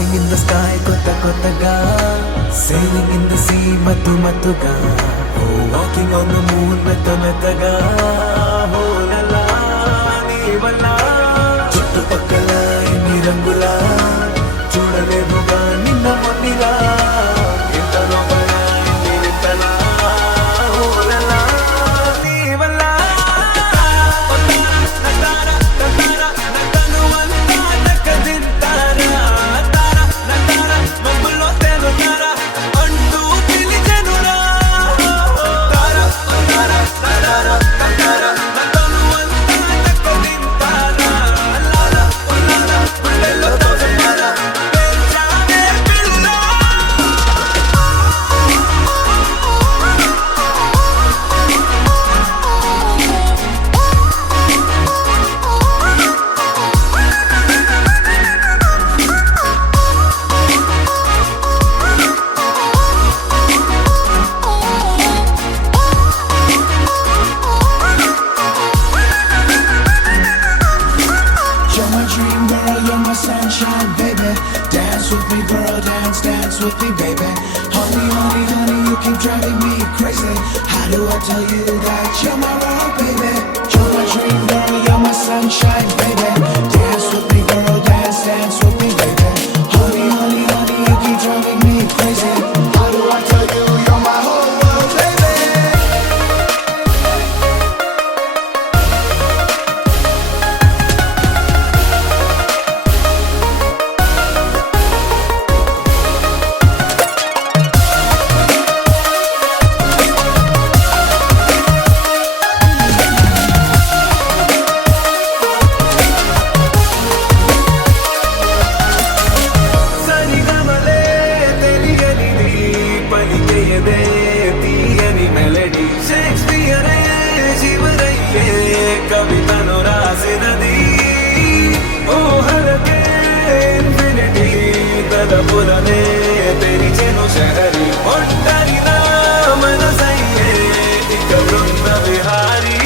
Flying in the sky కొత్త కొత్తగా Sailing in the sea మత్తు మత్తుగా Oh walking on the moon మెత్తగా Oh la la నీ వల్ల చుట్టుపక్కల ఎన్ని రంగులా చూడలేముగా నిన్న మొన్నిలా ఎంత లోపల ఎన్ని వింతలా Oh la la నీ వల్ల sunshine, baby. Dance with me, girl, dance with me, baby. Honey, honey, honey, you keep driving me crazy. How do I tell you that you're my world, baby? You're my dream, girl, you're my sunshine, baby. Dance with me, girl, dance with me, baby. Honey, honey, honey, you keep driving me crazy. How do I tell you you're my whole world, baby? కవితను రాసినది ఊహలకే infinity తలపులనే తెరిచెను శహరి ఒంటరి నా మనసయ్యే ఇక బృంద Vihari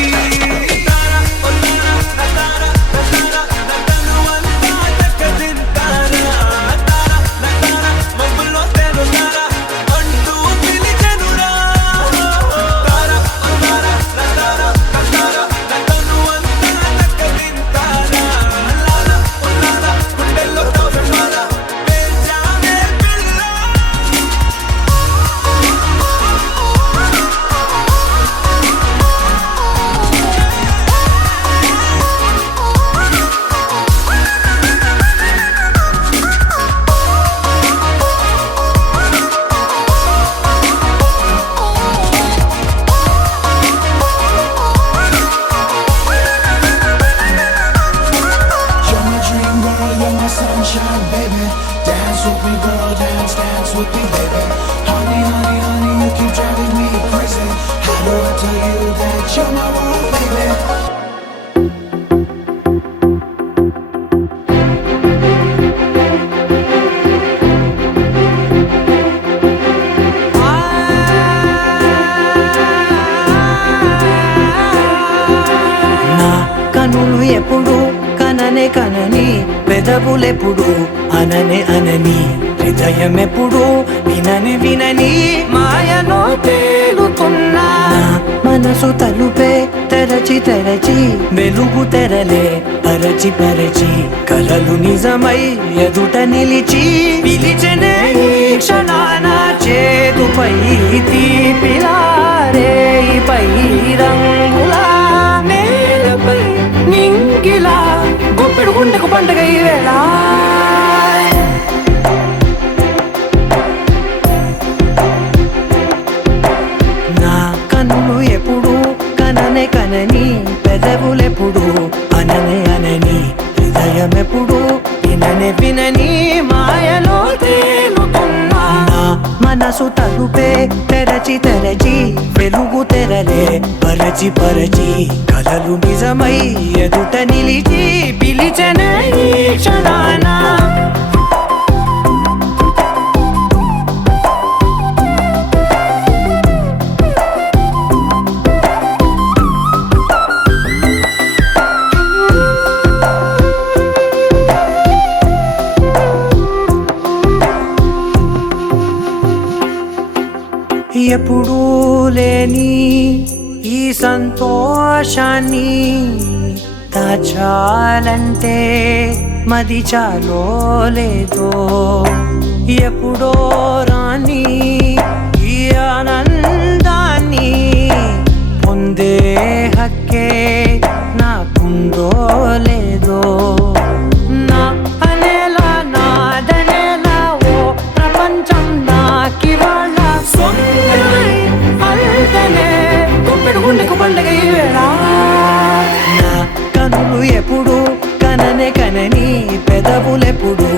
sunshine, baby. Dance with me, girl, dance with me, baby. Honey, honey, honey, you keep driving me crazy. How do I tell you that you're my world, baby? కనులు ఎప్పుడు కననే కనని పెదవులెప్పుడు అననే అనని హృదయం ఎప్పుడు వినని వినని మాయలో తేలుతున్నా మనసు తలుపే తెరచి తెరచి వెలుగు తెరలే పరచి పరచి కలలు నిజమై ఎదుట నిలిచి పిలిచెనే ఈ క్షణాన చేతుపై తీపిలారే పై రంగులా నేలపై నింగిలా గొప్పెడు గుండెకు పండగ ఈ వేళ నా కన్నులు ఎప్పుడు కననే కనని పెదవులెప్పుడు అననే అనని హృదయం ఎప్పుడు విననే వినని మాయలో తేలుతున్నా మనసు తలుపే తెరచి తెరచి వెలుగు తెరలే పరచి పరచి కలలు నిజమై ఎదుట నిలిచి పిలిచెనే ఈ క్షణాన ఎప్పుడూ లేని ఈ సంతోషాన్ని దాచాలంటే మది చాలో లేదో ఎప్పుడో రాని ఈ ఆనందాన్ని పొందే హక్కే నాకుందో లేదో నా అనేలా నాదనేలా ఓ ప్రపంచం నాకివాళ్ళ సొంతమై అల్దనే గుప్పెడు గుండెకు పండగ ఈ వేళ నా కనులు ఎప్పుడు కననే కనని పెదవులెప్పుడు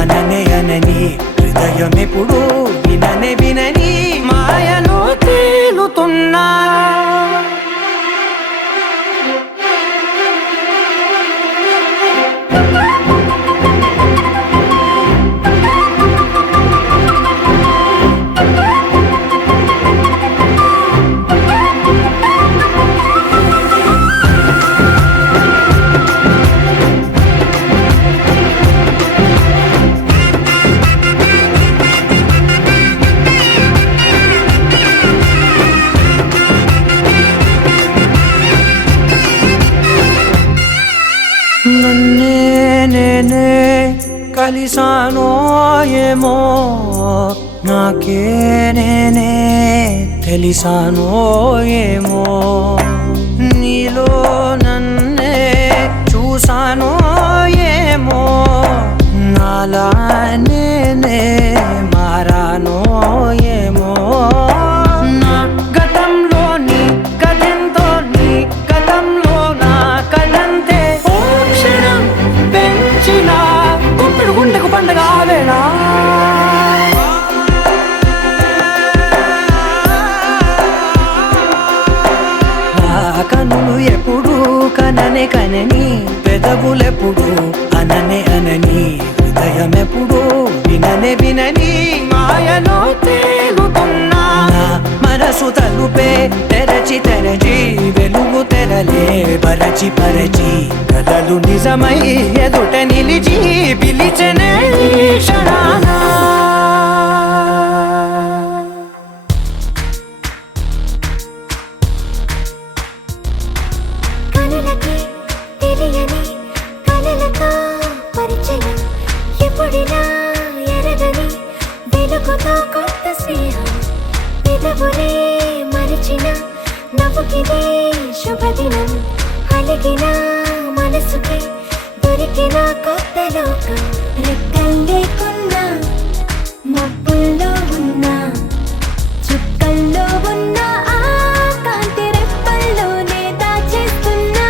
అననే అనని హృదయం ఎప్పుడు విననే వినని మాయలో తేలుతున్నా నన్నే నేనే కలిసానో ఏమో నాకే నేనే తెలిసానో ఏమో నీలో నన్నే చూసానో ఏమో నాలా నేనే మారానో ఏమో నా గతంలోని కథంతో నీ గతంలో నా కథంతే ఓ క్షణం పెంచిన గుప్పెడు గుండెకు పండగ వేళ నా కనులు ఎప్పుడు కననే కనని పెదవులెప్పుడు అననే అనని హృదయం ఎప్పుడు విననే వినని మాయలో తేలుతున్నా నా మనసు తలుపే తెరచి తెరచి వెలుగు తెరలే పరచి పరచి కథలు నిజమై ఎదుట నిలిచి పిలిచనే ఈ క్షణాన కనులకి తెలియని కలలతో పరిచయం ఎప్పుడిలా ఎరగని వెలుగుతో కొత్త స్నేహం పెదవులే మరిచిన నవ్వుకిదే శుభదినం అలిగిన మనసుకి దొరికిన కొత్త లోకం రెక్కలు లేకున్నా మబ్బుల్లో ఉన్నా చుక్కల్లో ఉన్న ఆ కాంతి రెప్పల్లోనే దాచేస్తున్నా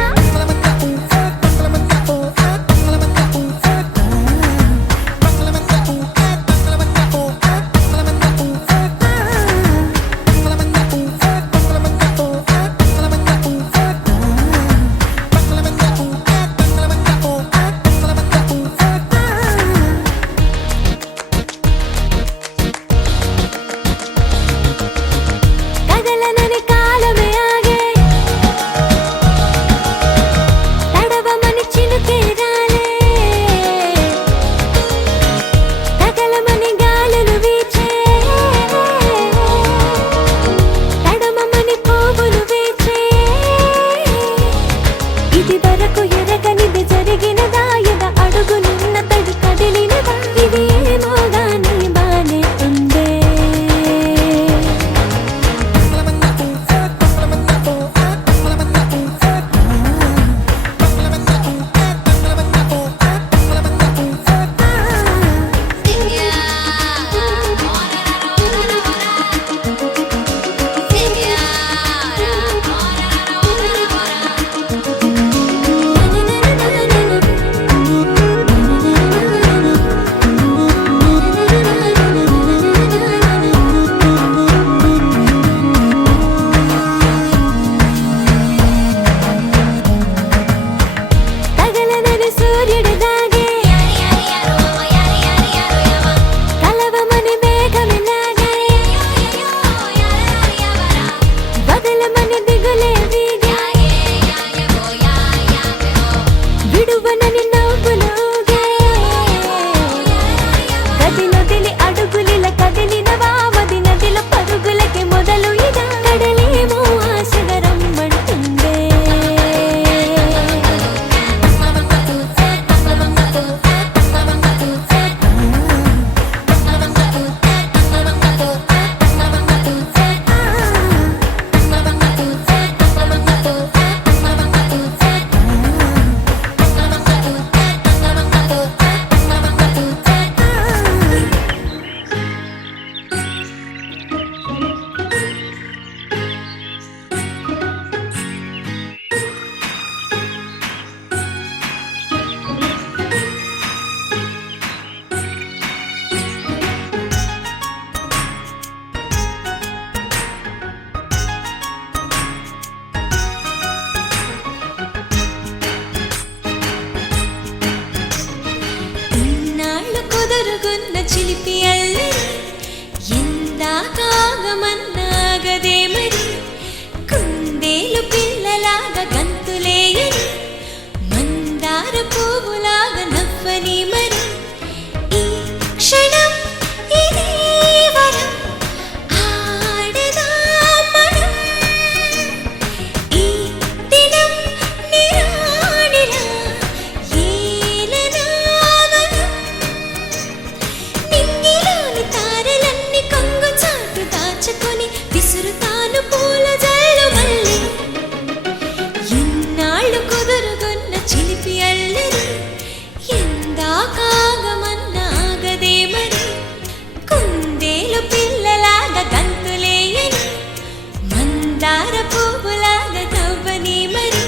మందార పువ్వులాగా నవ్వని మరి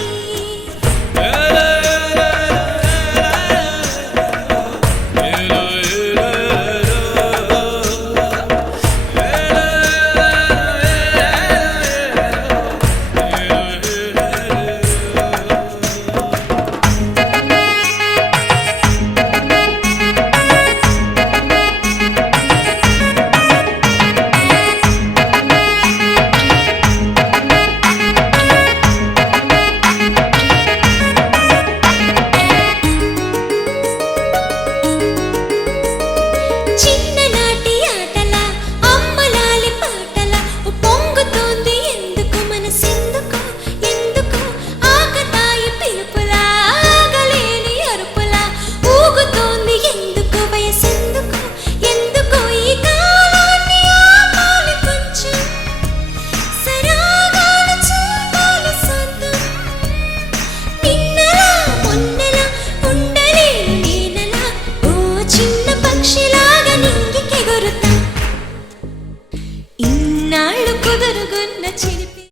చిన్ననాటి ఆటల అమ్మలాలి పాటల పొంగుతోంది ఎందుకు మనసెందుకు ఎందుకు ఆకతాయి పిలుపులా ఆగలేని అరుపులా ఊగుతోంది ఎందుకు వయసెందుకు ఎందుకు ఈ కాలాన్ని ఆపాలి కొంచెం సరాగాలు చూపాలి సొంతం నిన్నలా మొన్నలా ఉండలేను నేనలా ఓ చిన్న పక్షిలాగా నింగికెగురుతా ఇన్నాళ్ళు కుదురుగున్న చిలిపి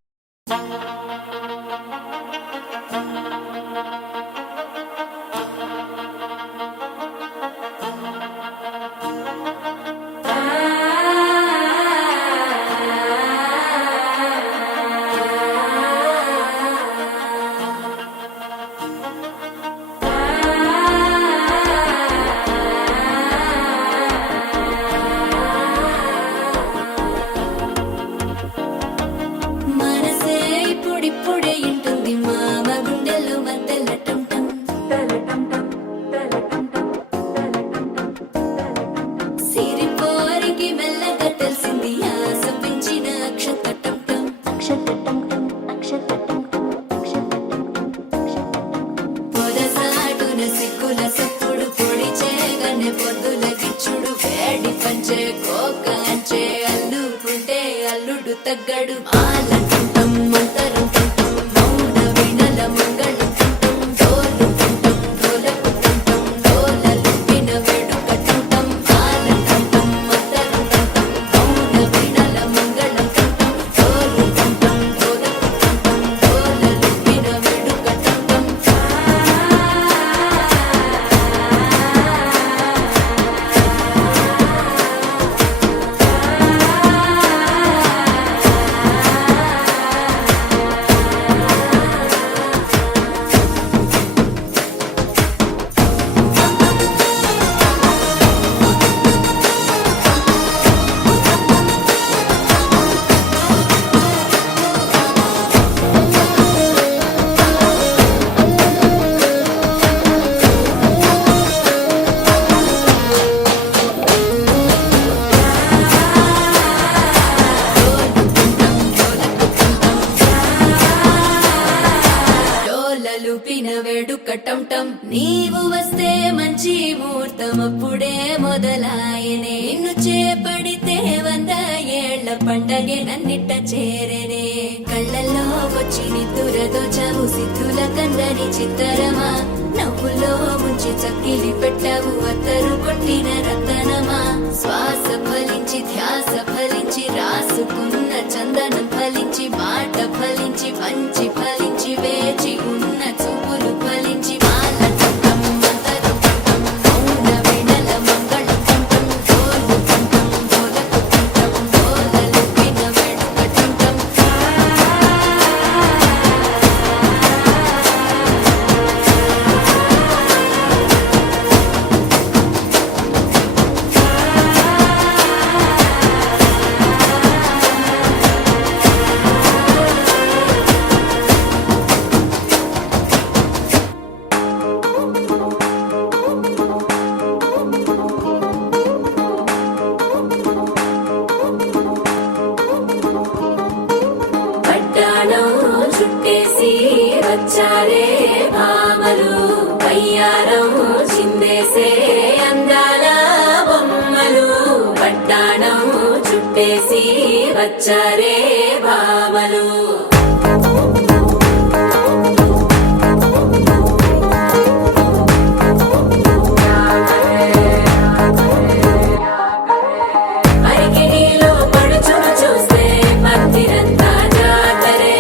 మనసే ఇప్పుడిప్పుడే ఇంటుంది మామ గుండెల్లో మధ్యల టంటం సిరిపోరికి మెల్లగా తెలిసింది ఆశ పెంచిన అక్షత టంటం పొదసాటున సిగ్గుల సప్పుడు పొడి చేయగానే పొద్దుల గిచ్చుడు వేడి పంచే కోక అంచే అల్లుకుంటే అల్లుడు తగ్గడు ఆలంటుంటం మంతరం టుంటం మౌన వినల మంగళం టుంటం డోలు టుంటం డోలకు టుంటం డోలలు విన వేడుక టుంటం ఆలంటుంటం మంతరం టుంటం మౌన వినల మంగళం టుంటం డోలు టుంటం డోలకు టుంటం డోలలు విన వేడుక టుంటం డోలలు పిన వేడుక టంటం నీవు వస్తే మంచి ముహూర్తం అప్పుడే మొదలాయనే నిన్ను చేపడితే 100 ఏళ్ల పండగే నన్నిట్ట చేరేనే కళ్ళల్లో వచ్చి నిద్దురదో చావు సిద్ధుల కందని చిత్తరమా నవ్వులో ముంచి చక్కిలి పెట్టావు అత్తరు కొట్టిన రతనమా శ్వాస ఫలించి ధ్యాస ఫలించి రాసుకున్న చందనం ఫలించి మాట ఫలించి మంచి ఫలించి వేచి ఉన్న చూపులు ఫలించి మాల టుంటం మంతరం టుంటం మౌన వినల మంగళం టుంటం డోలు టుంటం డోలకు టుంటం డోలలు విన వేడుక టుంటం పట్టాణం చుట్టేసి వచ్చారే భామలు వయ్యారం చిందేసే అందాల బొమ్మలు పట్టాణం చుట్టేసి వచ్చారే భామలు అరికిడిలో పడుచును చూస్తే పత్తిరంతా జాతరే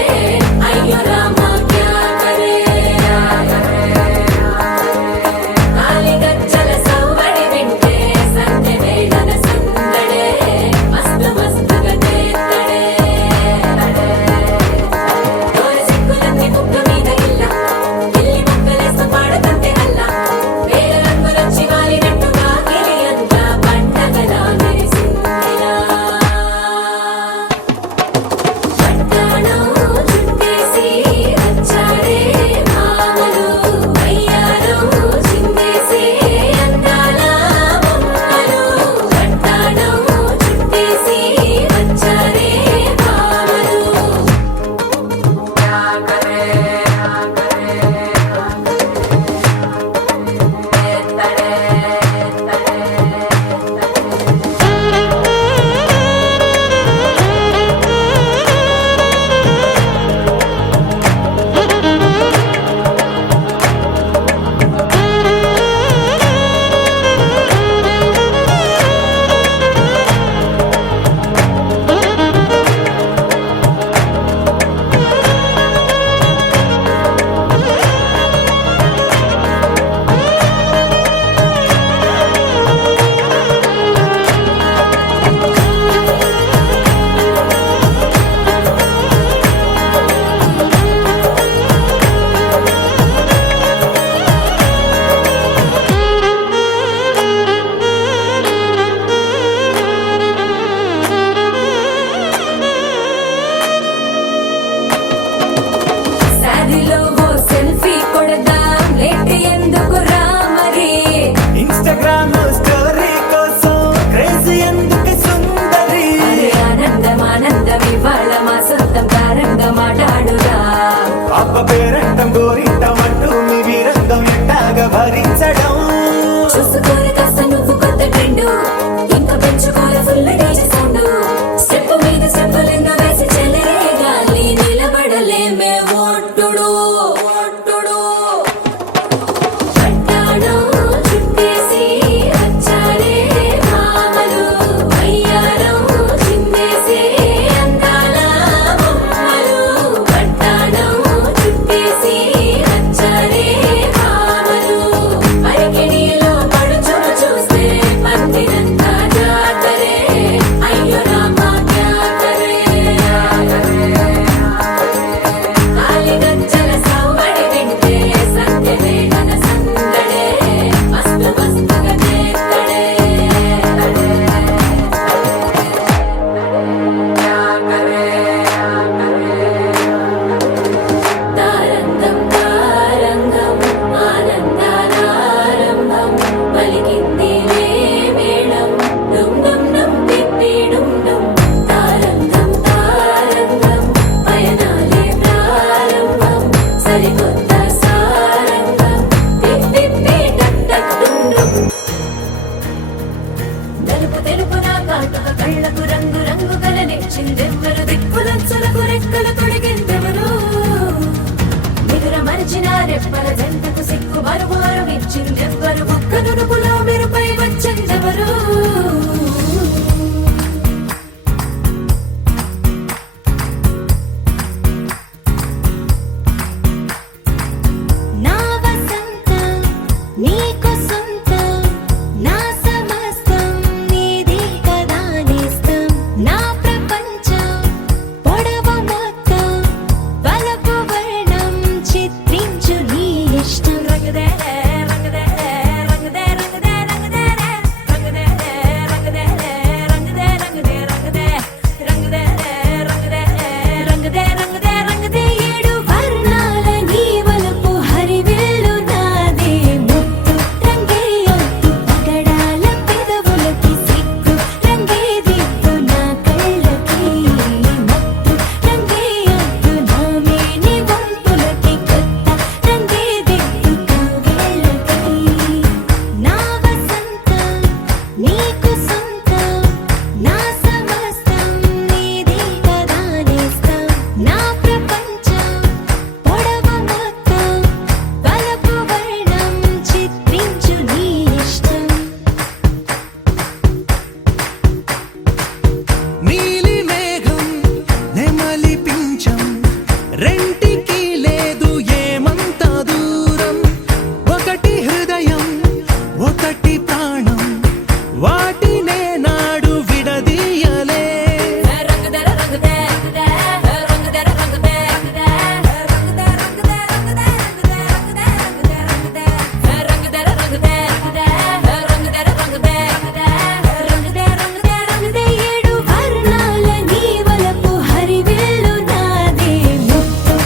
ఇన్స్టాగ్రామ్ స్టోరీ కోసం క్రేజీ ఎందుకు సుందరి అరే ఆనందం ఆనందం ఇవాళ మా సొంతం తారంగా మాట్లాడురా అప్ప పేరంటం గోరింటం అంటూ మీ వీరంగం ఎట్టాగా భరించడం చూసుకోరు కాస్త నువ్వు కొత్త ట్రెండ్ ఇంకా పెంచుకోరు ఫుల్ డీజే సౌండ్ స్టెప్ మీద స్టెప్పులెన్నో వేసి చెలే గాలి నిలబడలేమే ఒట్టుడు ఒట్టుడు పట్టాడు చుట్టేసి వచ్చారే మామలు అయ్యారం చిందేసే అందాల బొమ్మలు పట్టాడు చుట్టేసి వచ్చారే మామలు పరికిణీలో పడుచును చూస్తే పందిరంతా జాతరే అయ్యో రామా జాతరే కాలిగజ్జల సవ్వడి వింటే సత్యవేదన సందడే మస్తు మస్తుగా చేస్తడే తారంగం తారంగం ఆనందానారంభం పలికిందిలే మేళం డుమ్ డుమ్ డుమ్ పిప్పి డుమ్ డుమ్ తారంగం తారంగం పయనాలే ప్రారంభం సరికొత్త సారంగం పిప్పి టక్ టక్ డుమ్ డుమ్ నలుపు తెలుపు నా కాటుక కళ్ళకు రంగు రంగు కలనిచ్చిందెవ్వరు దిక్కులచ్చులకు రెక్కలు తొడిగిందెవరు నిదుర మరిచిన రెప్పల జంటకు సిక్కు మరువారం ఇచ్చిందెవ్వరు ఒక్క నునుపులో మెరుపై వచ్చిందెవరు నా వసంతం నీకు సొంతం నా సమస్తం నీది కదా నేస్తం నా ప్రపంచం పొడవు మొత్తం వలపు వర్ణం చిత్రించు నీ ఇష్టం రంగదే రంగదే రంగదే రంగదే రంగదే రంగదే రంగదే రంగదే రంగదే రంగదే రంగదే రంగదే రంగదే రంగదే రంగదే ఏడు వర్ణాల నీ వలపు హరివిల్లు నాదే ముత్తు రంగేయొద్దు పగడాల పెదవులకి సిగ్గు రంగే దిద్దు నా కళ్ళకి మత్తు రంగేయొద్దు నా మేని వంపులకి కొత్త రంగే దిద్దు కౌగిళ్ళకి నా వసంతం నీకు సొంతం నా సమస్తం నీది కదా నేస్తం నా ప్రపంచం పొడవు మొత్తం వలపు వర్ణం చిత్రించు నీ ఇష్టం నీలి మేఘం నెమలి పించం రెంటికి లేదు ఏమంత దూరం ఒకటి హృదయం ఒకటి ప్రాణం వాటినే నాడు విడదీయలే రంగదర రంగదే రంగదర రంగదే రంగదే రంగదే రంగదే రంగదే రంగదర రంగదే రంగదర రంగదే రంగదే రంగదే ఏడు వర్ణాల నీ వలపు హరివిల్లు నాదే Muthu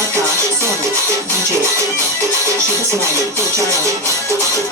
Akash Sonu DJ Shiva Smiley Pochara